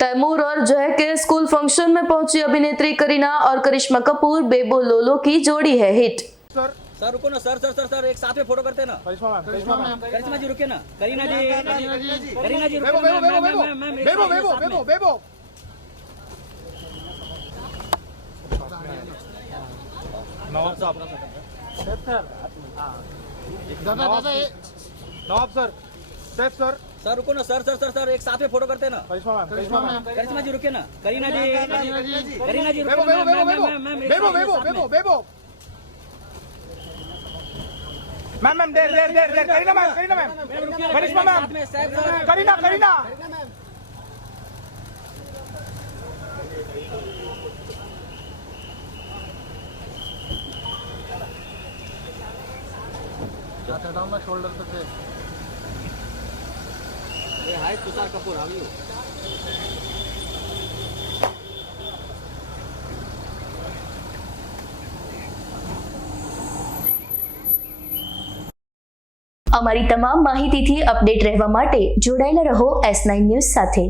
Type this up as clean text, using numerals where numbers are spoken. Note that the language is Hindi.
तैमूर और जय के स्कूल फंक्शन में पहुंची अभिनेत्री करीना और करिश्मा कपूर बेबो लोलो की जोड़ी है हिट। सर रुको ना, सर एक साथ में फोटो करते हैं ना। करिश्मा जी रुके ना, करीना जी रुको, बेबो नवाब साहब, नवाब सर, सैफ सर रुको ना, सर एक साथ में फोटो करते हैं ना। करिश्मा जी रुके ना, करीना जी रुको, बेबो मैम देर करीना मैम करिश्मा मैम करीना डाउन शोल्डर पे हाय तुषार कपूर हाउ यू। અમારી તમામ માહિતીથી અપડેટ રહેવા માટે જોડાયેલા રહો S9 ન્યૂઝ સાથે।